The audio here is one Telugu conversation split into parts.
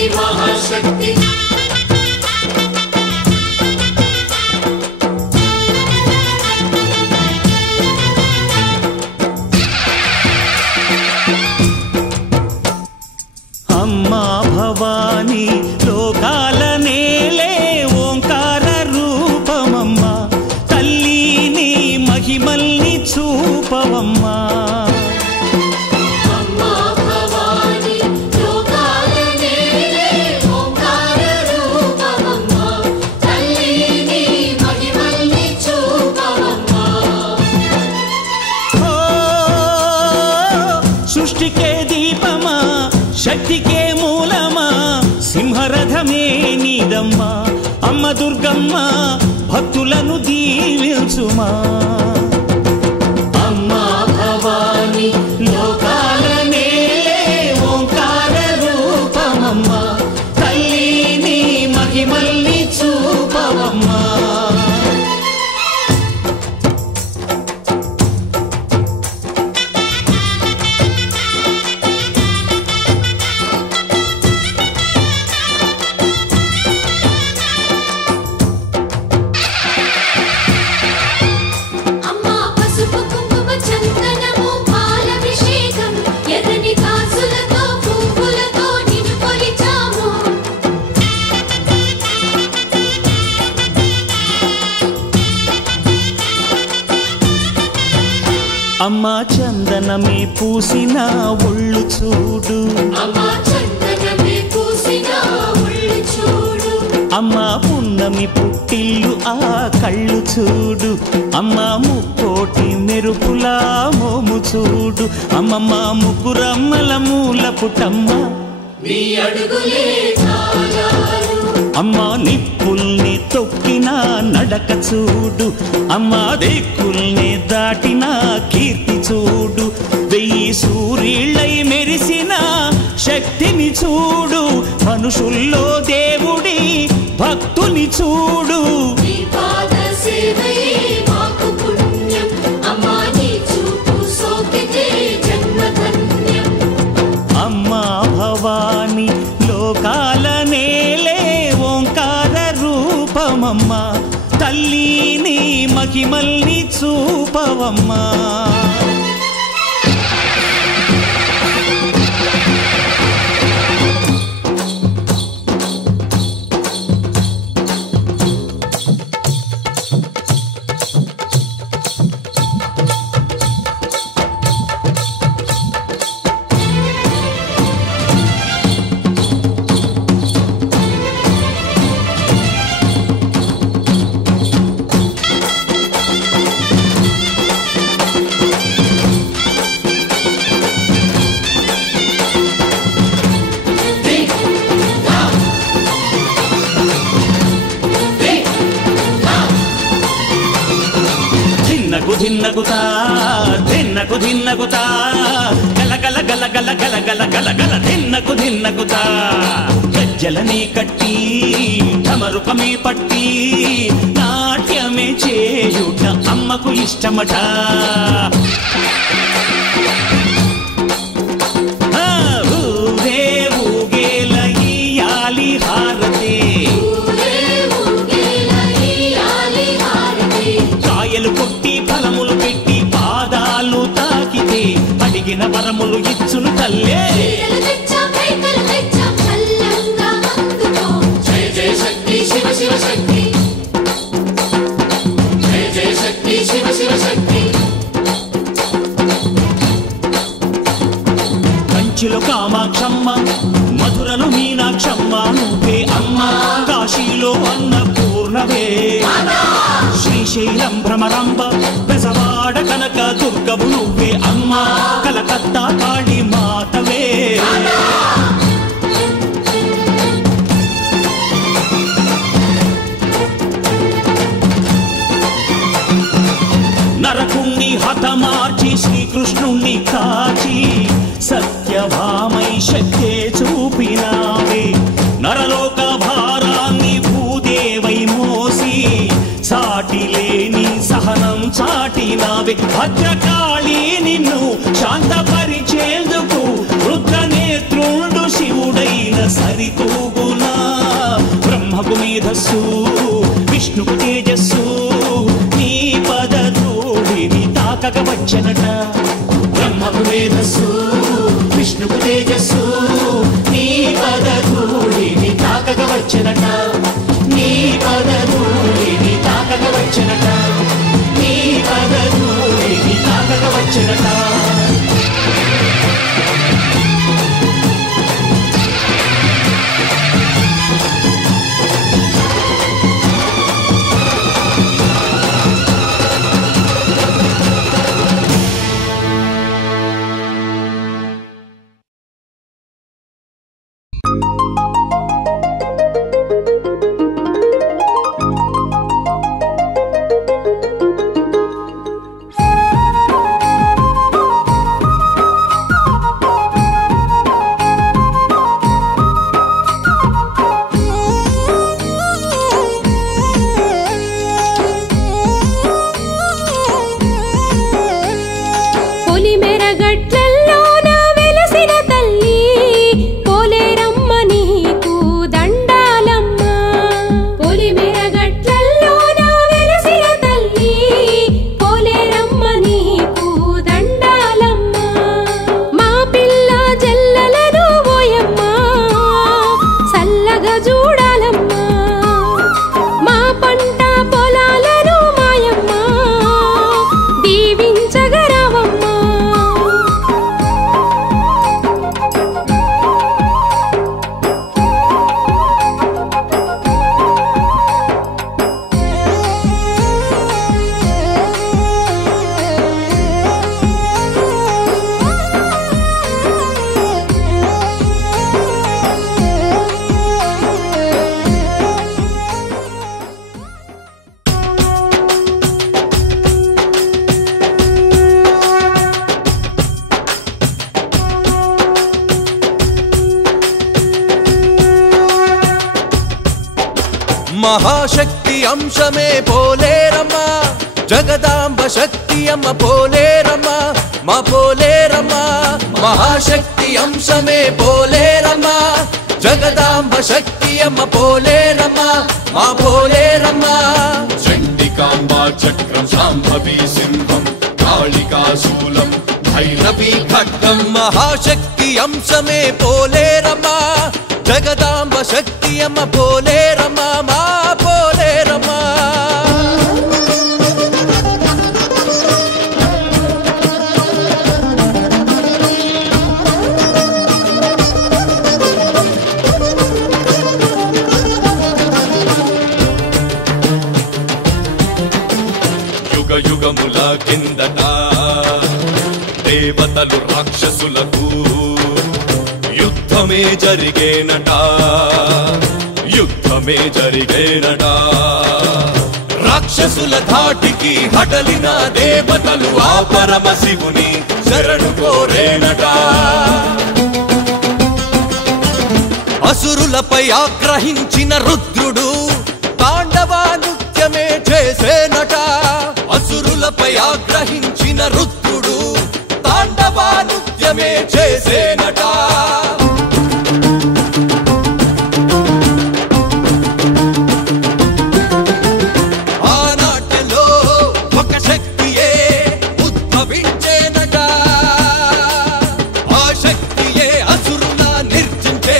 శక్తి మహాశక్తి అమ్మా భవాని లోకాల నేలే ఓంకార రూపమమ్మా తల్లి నీ మహిమల్ని చూపవమ్మా సృష్టికే దీపమా శక్తికే మూలమా సింహరథమే నీదమ్మా అమ్మ దుర్గమ్మ భక్తులను దీవించుమా అమ్మా భవాని లోకాల నేలే ఓంకార రూపమమ్మా తల్లి నీ మహిమల్ని చూపవమ్మా అమ్మా చందనమే పూసిన ఒళ్ళు చూడు అమ్మా పున్నమి పుట్టిల్లు ఆ కళ్ళు చూడు అమ్మా ముక్కోటి మెరుపులా మోము చూడు అమ్మమ్మ ముగ్గురమ్మల మూల పుటమ్మ అమ్మా నిప్పుల్ని తొక్కిన నడక చూడు అమ్మా దిక్కుల్ని దాటిన కీర్తి చూడు 1000 సూర్యుళ్ళై మెరిసిన శక్తిని చూడు మనుషుల్లో దేవుడి భక్తుని చూడు అమ్మా భవాని లోకాల నేలే ఓంకార రూపమమ్మా తల్లి నీ మహిమల్ని చూపవమ్మా ధిన్నగుతా ధిన్నకు ధిన్నగుతా గల గల గల గల గల గల గల గల ధిన్నగుతా గజ్జలని కట్టి ఢమరుకమే పట్టి నాట్యమే చేయుట అమ్మకు ఇష్టమట ఊరే ఊగేల ఇయ్యాలి హారతి కాయలు కొట్టి ఫలములు పెట్టి పాదాలు తాకితే అడిగిన వరములు ఇచ్చును తల్లే జయ జయ శక్తి శివ శివ శక్తి జయ జయ శక్తి శివ శివ శక్తి కంచిలో కామాక్షమ్మ మధురలో మీనాక్షమ్మ నువ్వే అమ్మ కాశీలో అన్నపూర్ణవే శ్రీశైలం భ్రమరాంబ బెజవాడ కనక దుర్గవు నువ్వే అమ్మ కలకత్తా కాళీ మాతవే నరకుణ్ణి హతమార్చి శ్రీకృష్ణుణ్ణి కాచి సత్యభామై శక్తే చూపినావే నరలోక భారాన్ని భూదేవై మోసి సాటి లేని సహనం చాటినావే భద్రకాళి నిన్ను శాంతపరిచేందుకు రుద్రనేత్రుండు శివుడైన సరితూ విష్ణువు తేజస్సు నీ పదధూళిని తాకక వచ్చనట. బ్రహ్మకు మేధస్సు విష్ణువు తేజస్సు నీ పదధూళిని తాకక వచ్చనట. నీ పదధూళిని తాకక వచ్చనట. నీ పదధూళిని తాకక వచ్చనట. महाशक्ति अंशमे पोलेरम्मा जगदांब शक्ति अम्म पोलेरम्मा मा पोलेरम्मा महाशक्ति अंशमे पोलेरम्मा जगदांब शक्ति अम्म पोलेरम्मा मा पोलेरम्मा चंडिकांबा चक्रम शांभवी सिंहम कालिका शूलम भैरवी खड्गम महाशक्ति अंशमे पोलेरम्मा जगदांब शक्ति अम्म पोलेरम्मा मा पोलेरम्मा युग युगमुल किंदट देवतलु राक्षसुलकु युद्धमे जरिगेनट युद्धमे जरिगेनट राक्षसुल धाटिकी हडलिन देवतलु आ परम शिवुनि शरणु कोरेनट असुरुलपై ఆగ్రహించిన రుద్రుడు తాండవ నృత్యమే చేసేనట असुरुलपై ఆగ్రహించిన రుద్రుడు తాండవ నృత్యమే చేసేనట ఆనాటిలో ఒక శక్తియే ఉద్భవించేనట ఆ శక్తియే అసురుల నిర్జించే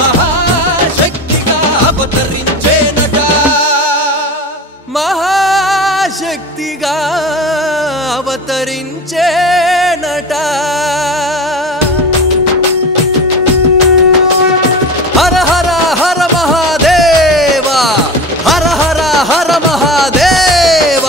మహాశక్తిగా అవతరించేనట మహాశక్తిగా అవతరించేనట హర హర హర మహాదేవ హర హర హర మహాదేవ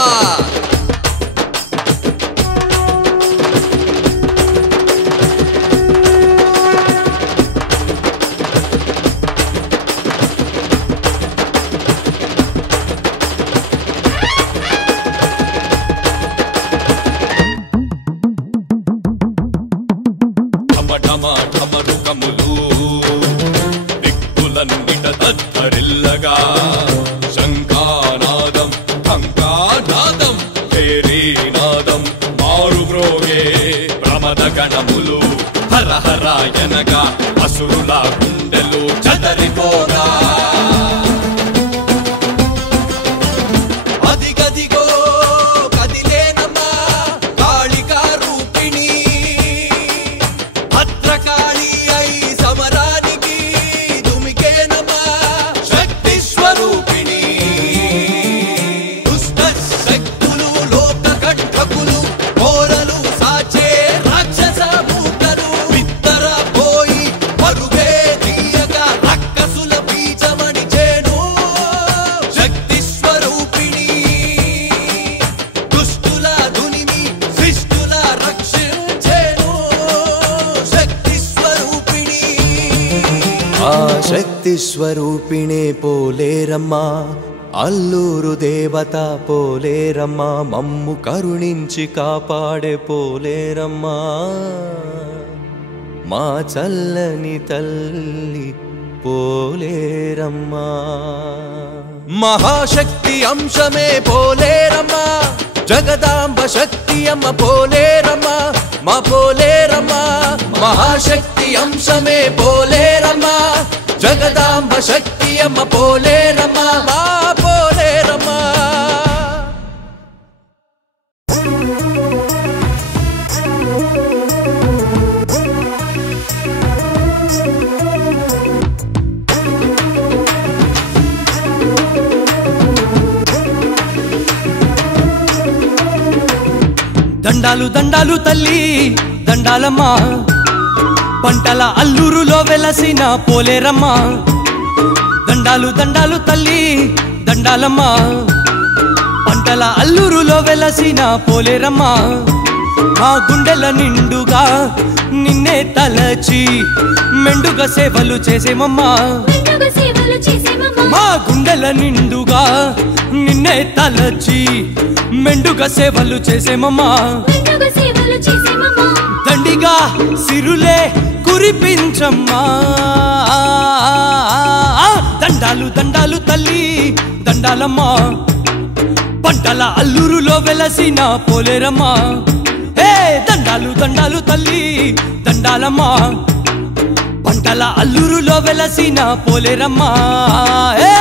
ఢమరుకములు దిక్కులన్నిట దద్దరిల్లగా శంఖానాదం కంకానాదం పేరీనాదం మారుమ్రోగే ప్రమద గణములు హర హరాయనగా అసురుల గుండెలు చదరిపోగా శక్తి స్వరూపిణే పోలేరమ్మా అల్లూరు దేవత పోలేరమ్మా మమ్ము కరుణించి కాపాడే పోలేరమ్మా మా చల్లని తల్లి పోలేరమ్మా మహాశక్తి అంశమే పోలేరమ్మా జగదాంబ శక్తి అమ్మ పోలేరమ్మా మా పోలేరమ్మా మహాశక్తి అంశమే పోలేరమ్మా జగదాంబ శక్తి అమ్మ పోలేరమ్మా మా పోలేరమ్మా దండాలు దండాలు తల్లి దండాలమ్మా పంటల అల్లూరులో వెలసిన పోలేరమ్మా దండాలు దండాలు తల్లి దండాలమ్మా పంటల అల్లూరులో వెలసిన పోలేరమ్మా మా గుండెల నిండుగా నిన్నే తలచి మెండుగా సేవలు చేసేమమ్మా మా గుండెల నిండుగా నిన్నే తలచి మెండుగా సేవలు చేసేమమ్మా దండిగా సిరులే కురిపించమ్మా దండాలు దండాలు తల్లి దండాలమ్మా పంటల అల్లూరులో వెలసిన పోలేరమ్మా హే దండాలు దండాలు తల్లి దండాలమ్మా పంటల అల్లూరులో వెలసిన పోలేరమ్మా హే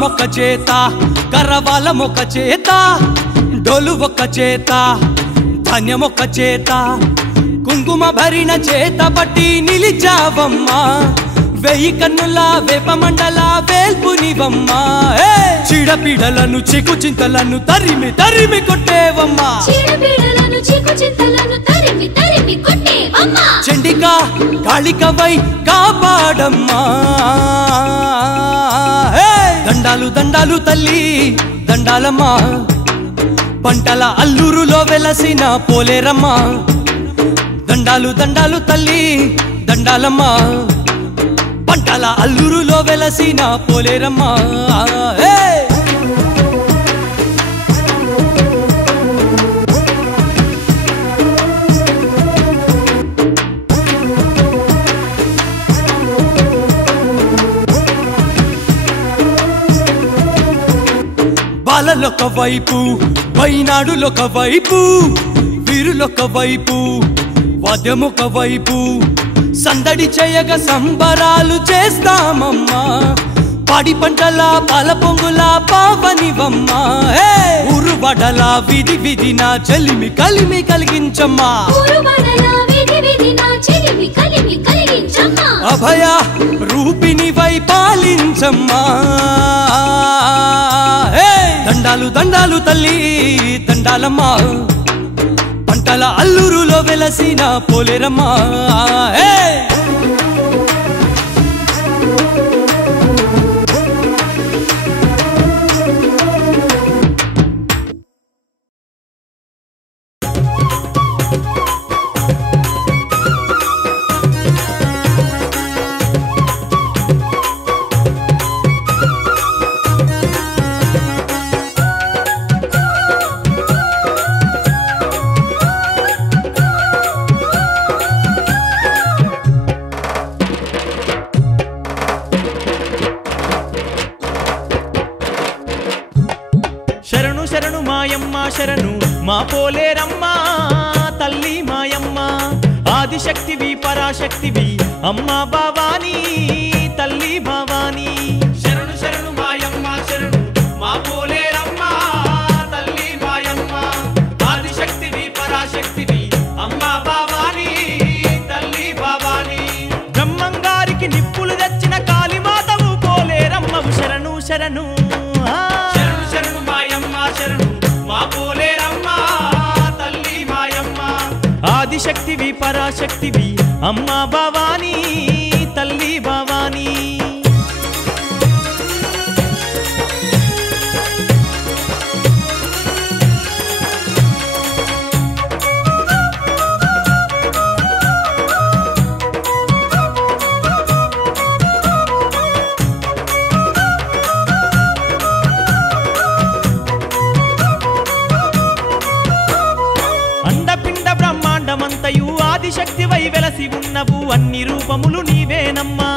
మొక్క చేత కర్రవాల మొక్క చేత డోలు ఒక్క చేత ధాన్యం ఒక్క చేత కుంకుమ భరిన చేత బట్టి నిలిచావమ్మా వెయ్యి కన్నుల వేప మండల వేల్పునివమ్మా చీడపీడలను చిక్కు చింతలను తరిమి తరిమి కొట్టేవమ్మా చండికా కాళికవై కాపాడమ్మా దండాలు దండాలు తల్లి దండాలమ్మా పంటల అల్లూరులో వెలసిన పోలేరమ్మా దండాలు దండాలు తల్లి దండాలమ్మా పంటల అల్లూరులో వెలసిన పోలేరమ్మా బాలలొక వైపు వైనాడులొక వైపు వీరులొక వైపు వాద్యమొక వైపు సందడి చేయగా సంబరాలు చేస్తామమ్మా పాడి పంటల పాల పొంగుల పావనివమ్మా ఊరు వడల విధి విధిన చెలిమి కలిమి కలిగించమ్మా అభయ రూపిణివై పాలించమ్మా దండాలు దండాలు తల్లి దండాలమ్మా పంటల అల్లూరులో వెలసిన పోలేరమ్మా శరణు మా పోలేరమ్మా తల్లి మాయమ్మ ఆదిశక్తివి పరాశక్తివి అమ్మా భవానీ తల్లి భవానీ శరణు శరణు మాయమ్మ శరణు మా పోలేరమ్మా తల్లి మాయమ్మ ఆదిశక్తివి పరాశక్తివి అమ్మా భవానీ తల్లి భవానీ బ్రహ్మంగారికి నిప్పులు తెచ్చిన కాళీమాతవు పోలేరమ్మవు శరణు శరణు శరణు శరణు మాయమ్మ శరణు మా పోలేరమ్మా తల్లి మాయమ్మ ఆదిశక్తివి పరాశక్తివి అమ్మా భవానీ తల్లి బ్రహ్మాండమంతయు ఆదిశక్తివై వెలసి ఉన్నవు అన్ని రూపములు నీవేనమ్మా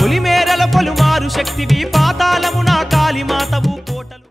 పులిమేరల పొలుమారు శక్తివి పాతాళమున కాళీమాతవు కోటలు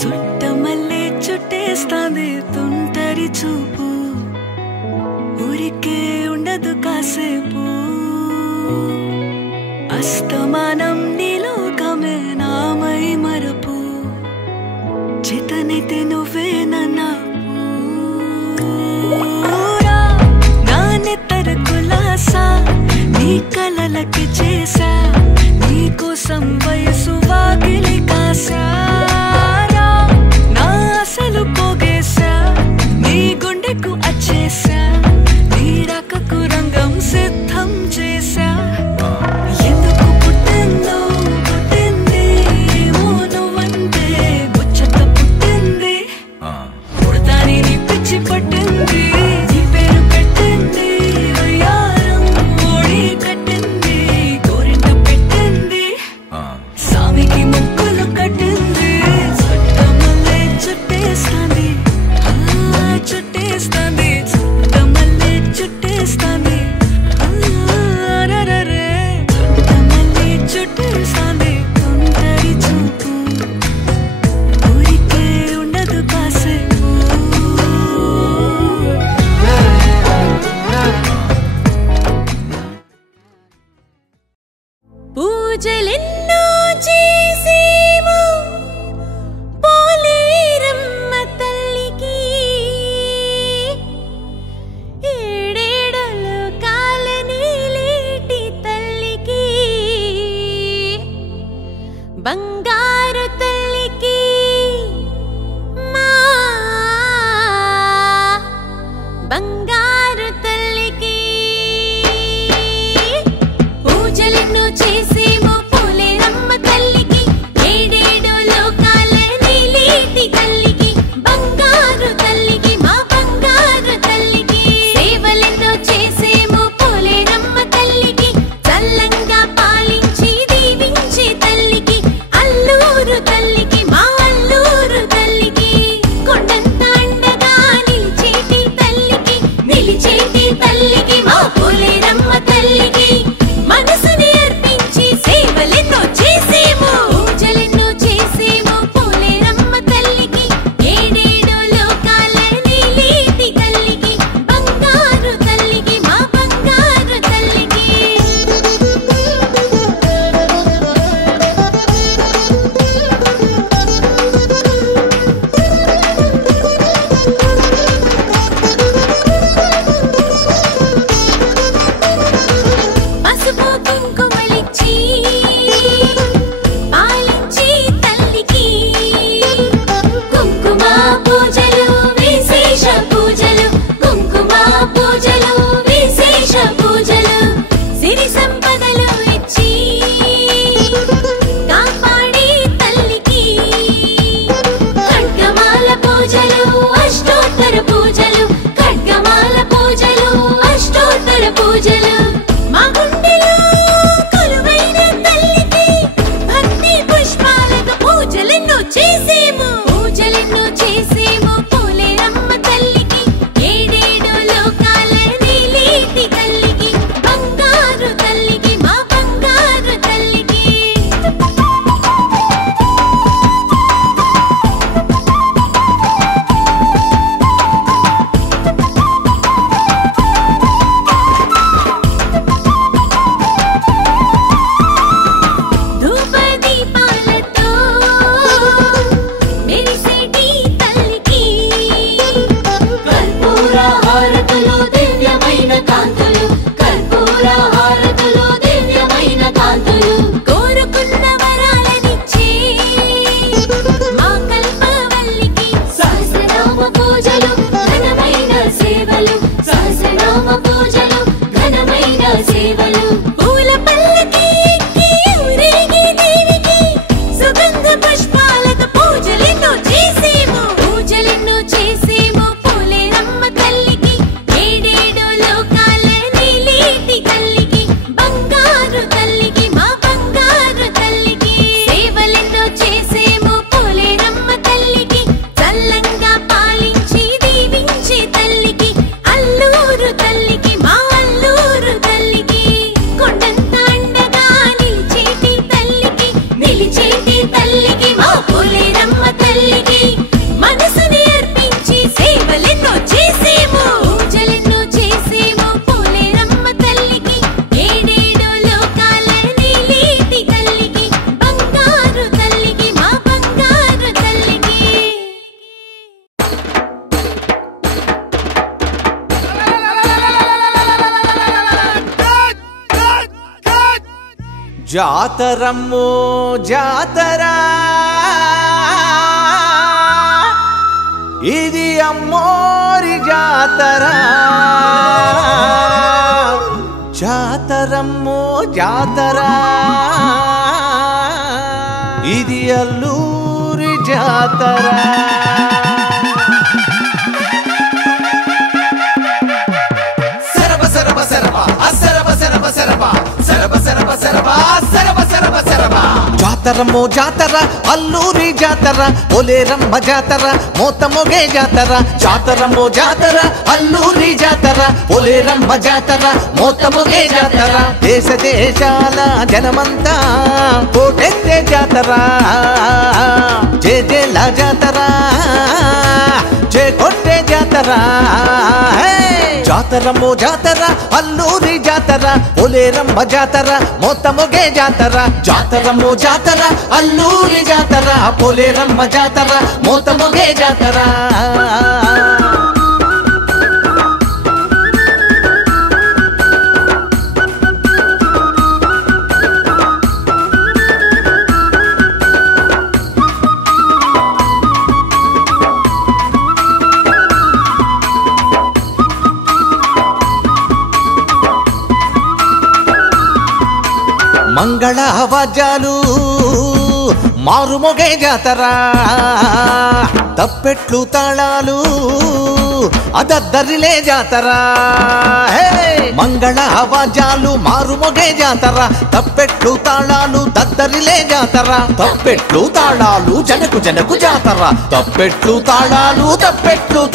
చుట్టమల్లే చుట్టేస్తాంది తుంటరి చూపు ఊరికే ఉండదు కాసేపు అస్తమానం నీలోకమే నామై మరపు చేతనైతే నువ్వే నన్నూరా నానెత్తర కులాసా నీ కలలకి చేసా నీ కోసం వయసు వాకిలి కాసా పోగేశా నీ గుండెకు అచ్చేసా నీ రాకకు రంగం సిద్ధం చేశా ఎందుకు పుట్టిందో పుట్టింది ఏమో నువ్వంటే ముచ్చట పుట్టింది పూజలెన్నో చేసేమో పోలేరమ్మ తల్లికి ఏడేడలో కాలనీలేటి తల్లికి బంగారు తల్లికి మా బంగారు తల్లికి పూజలెన్నో చేసేమో పోలేరమ్మ తల్లికి ఏడేడో లోకాల నీలేటి తల్లికి బంగారు తల్లికి మా బంగారు తల్లికి సేవలెన్నో చేసేమో పోలేరమ్మ తల్లికి చల్లంగా పాలించి దీవించే తల్లికి అల్లూరు తల్లికి మా అల్లూరు తల్లికి కొండంత అండగా నిలిచేటి తల్లికి మా పోలేరమ్మ తల్లికి మనసుని అర్పించి సేవలెన్నో చేసేమో పూజలెన్నో చేసేమో పోలేరమ్మ తల్లికి ఏడేడో లోకాల నీలేటి తల్లికి బంగారు తల్లికి మా బంగారు తల్లికి పసుపు కుంకుమలిచ్చి పాలించి తల్లికి కుంకుమ పూజలు విశేష పూజలు కుంకుమ పూజలు విశేష పూజలు సిరి సంపదలు ఇచ్చి కాపాడి తల్లికి ఖడ్గమాల పూజలు అష్టోత్తర పూజలు ఖడ్గమాల పూజలు అష్టోత్తర పూజలు మా గుండెలో కొలువైన తల్లికి భక్తి పుష్పాలతో పూజలెన్నో చేసేమో పోలేరమ్మ తల్లికి ఏడేడో లోకాల నీలేటి తల్లికి బంగారు తల్లికి మా బంగారు తల్లికి ధూప దీపాలతో మెరిసేటి తల్లికి కర్పూర హారతులు దివ్యమైన కాంతులు కర్పూర హారతులు దివ్యమైన కాంతులు కోరుకున్న వరాలనిచ్చే మా కల్పవల్లికి సహస్రనామ పూజలు ఘనమైన సేవలు సహస్రనామ పూజలు ఘనమైన సేవలు పూల పల్లకి ఎక్కి ఊరేగే దేవికి సుగంధ పుష్పాలతో పూజలెన్నో చేసేమో పోలేరమ్మ తల్లికి ఏడేడో లోకాల నీలేటి తల్లికి బంగారు తల్లికి మా బంగారు తల్లికి సేవలెన్నో చేసేమో పోలేరమ్మ తల్లికి చల్లంగా పాలించి దీవించే తల్లికి అల్లూరు తల్లికి మా అల్లూరు తల్లికి కొండంత అండగా నిలిచేటి తల్లికి మా పోలేరమ్మ తల్లికి మనసుని అర్పించి సేవలెన్నో చేసేమో పూజలెన్నో చేసేమో పోలేరమ్మ తల్లికి ఏడేడో లోకాల నీలేటి తల్లికి బంగారు తల్లికి మా బంగారు తల్లికి జాతరమ్మో జాతర ఇది అమ్మోరి జాతర జాతరమ్మో జాతర ఇది అల్లూరి జాతర జాతరమ్మో జాతర అల్లూరి జాతర పోలేరమ్మ జాతర మోతమొగే జాతర జాతరమ్మో జాతర అల్లూరి జాతర పోలేరమ్మ జాతర మోతమొగే జాతర దేశ దేశాల జనమంతా కోటెత్తే జాతర జయ జయల జాతర జయ కొట్టే జాతర జాతరమ్మో జాతర అల్లూరి జాతర పోలేరమ్మ జాతర మోతమొగే జాతర జాతరమ్మో జాతర అల్లూరి జాతర పోలేరమ్మ జాతర మోతమొగే జాతర మంగళ వాద్యాలు మారుమొగే జాతర తప్పెట్లు తాళాలు అదద్దరిలే జాతర మంగళ వాద్యాలు మారుమొగే జాతర తప్పెట్లు తాళాలు దద్దరిలే జాతర తప్పెట్లు తాళాలు జనకు జనకు జాతర తప్పెట్లు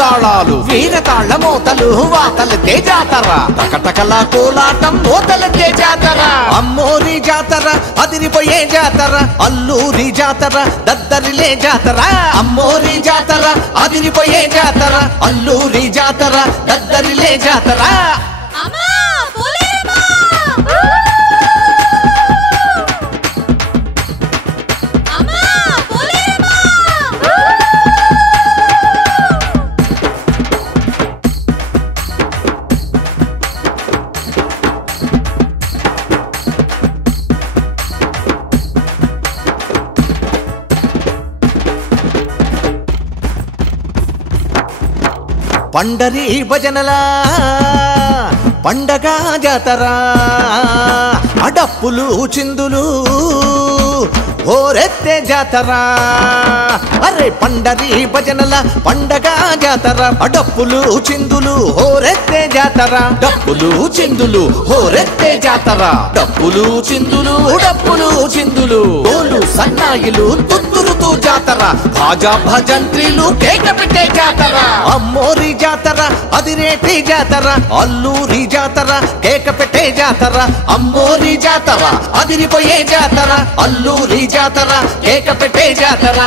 తాళాలు వీర తాళ మోతలు వాతలతే జాతర టకటకల కోలాటం మోతలతే జాతర అమ్మోరి జాతర అదిరిపోయే జాతర అల్లూరి జాతర దద్దరిలే జాతర అమ్మోరి జాతర అదిరిపోయే జాతర అల్లూరి జాతర దద్దరిలే జాతర అమ్మా పోలేరమ్మ అమ్మా పోలేరమ్మ పండరి భజనల పండగ జాతర అడప్పులు చిందులు ఓరెత్తే జాతర అరే పండరి భజనల పండగ జాతర అడప్పులు చిందులు ఓరెత్తే జాతర డప్పులు చిందులు ఓరెత్తే జాతర డప్పులు చిందులు డోలు సన్నాయిలు తుత్తురుతూ జాతర భాజా భజంత్రీలు కేక పెట్టే జాతర అమ్మోరి జాతర అదిరేటి జాతర అల్లూరి జాతర కేక పెట్టే జాతర అమ్మోరి జాతర అదిరిపోయే జాతర అల్లూరి జాతర కేక పెట్టే జాతర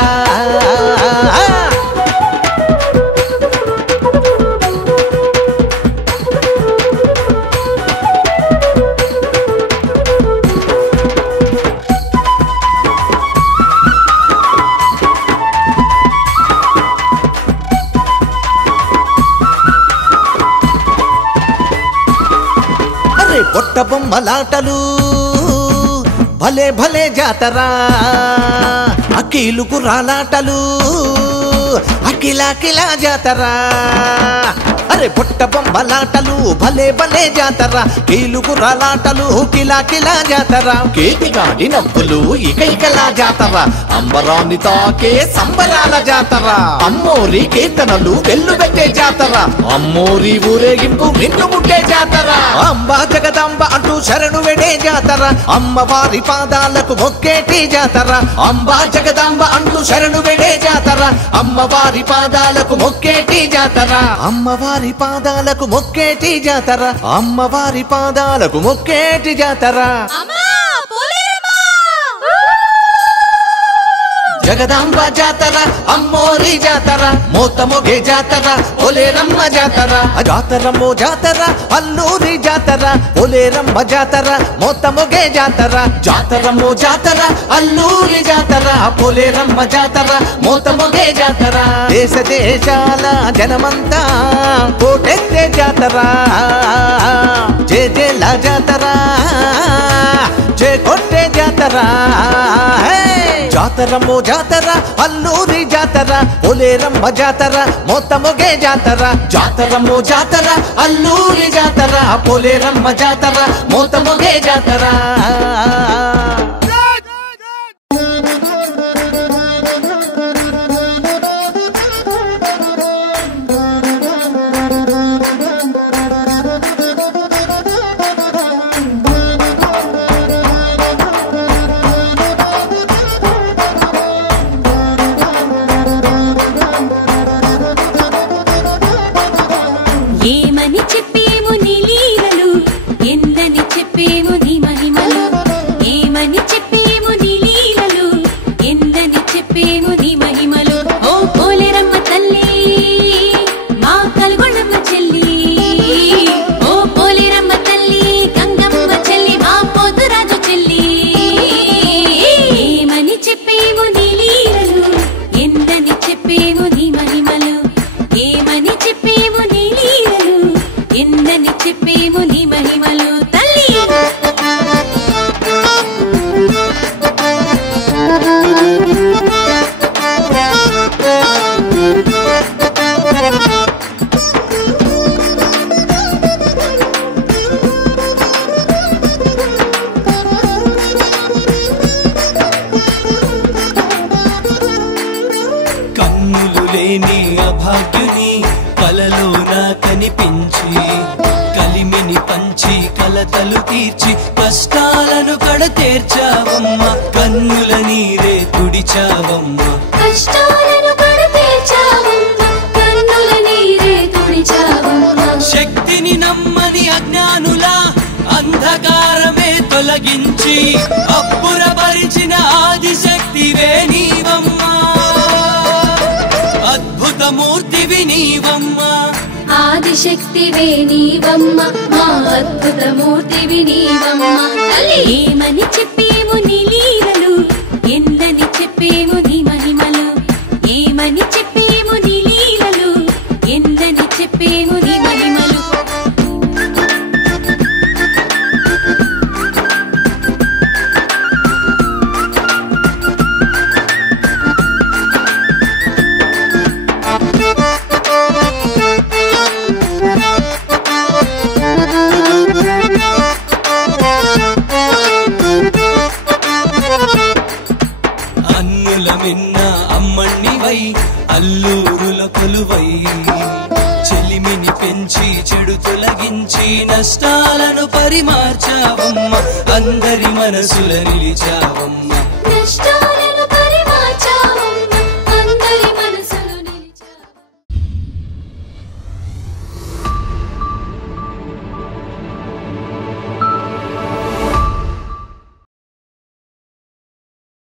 పొట్ట బొమ్మలాటలు భలే భలే జాతర అకీలుకు రాలాటలు అకిలాకిలా జాతర అరే పొట్ట బొమ్మలాటలు భలే భలే జాతర కీలుకు రాలాటలు కిలాకిలా జాతర కేతిగాడి నవ్వులు ఇకైకలా జాతర అంబరాన్ని తాకే సంబరాల జాతర అమ్మోరి కీర్తనలు వెల్లుబెట్టే జాతర అమ్మోరి ఊరేగింపు నిన్ను ముట్టే జాతర అంబా జగదాంబ అంటూ శరణు వెడే జాతర అమ్మవారి పాదాలకు మొక్కేటి జాతర అంబా జగదాంబ అంటూ శరణు వెడే జాతర అమ్మవారి పాదాలకు మొక్కేటి జాతర అమ్మవారి పాదాలకు మొక్కేటి జాతర అమ్మవారి పాదాలకు మొక్కేటి జాతర అమ్మా పోలేరమ్మ జగదాంబ జాతర అమ్మోరి జాతర మోతమొగే జాతర పోలేరమ్మ జాతర జాతరమ్మో జాతర అల్లూరి జాతర పోలేరమ్మ జాతర మోతమొగే జాతర జాతరమ్మో జాతర అల్లూరి జాతర పోలేరమ్మ జాతర మోతమొగే జాతర దేశ దేశాల జనమంతా కోటెత్తే జాతర జయ జయల జాతర జయ కొట్టే జాతర జాతరమ్మో జాతర అల్లూరి జాతర పోలేరమ్మ జాతర మోతమొగే జాతర జాతరమ్మో జాతర అల్లూరి జాతర పోలేరమ్మ జాతర మోతమొగే జాతర ఏమని చెప్పేము నీ లీలలు ఎన్నని చెప్పేము నీ మహిమలు ఏమని చెప్పేము నీ లీలలు ఎన్నని చెప్పేము నీ మహిమలు ఓ పోలేరమ్మ తల్లి మా కష్టాలను కడతేర్చావమ్మ కన్నుల నీరే తుడిచావమ్మ కష్టాలను కడతేర్చావమ్మ కన్నుల నీరే తుడిచావమ్మ శక్తిని నమ్మని అజ్ఞానుల అంధకారమే తొలగించి అబ్బురపరిచిన ఆదిశక్తివే నీవమ్మా అద్భుతమూర్తివి నీవమ్మా ఆదిశక్తివే నీవమ్మ మా అద్భుతమూర్తివి నీవమ్మ ఏమని చెప్పేము నీ లీలలు ఎన్నని చెప్పేము నీ మహిమలు ఏమని చెప్పేము నీ లీలలు ఎన్నని చెప్పేము నీ మహిమలు మిన్న అమ్మణ్ణివై అల్లూరుల కొలువై చెలిమిని పెంచి చెడు తొలగించి నష్టాలను పరిమార్చావమ్మ అందరి మనసుల నిలిచావమ్మ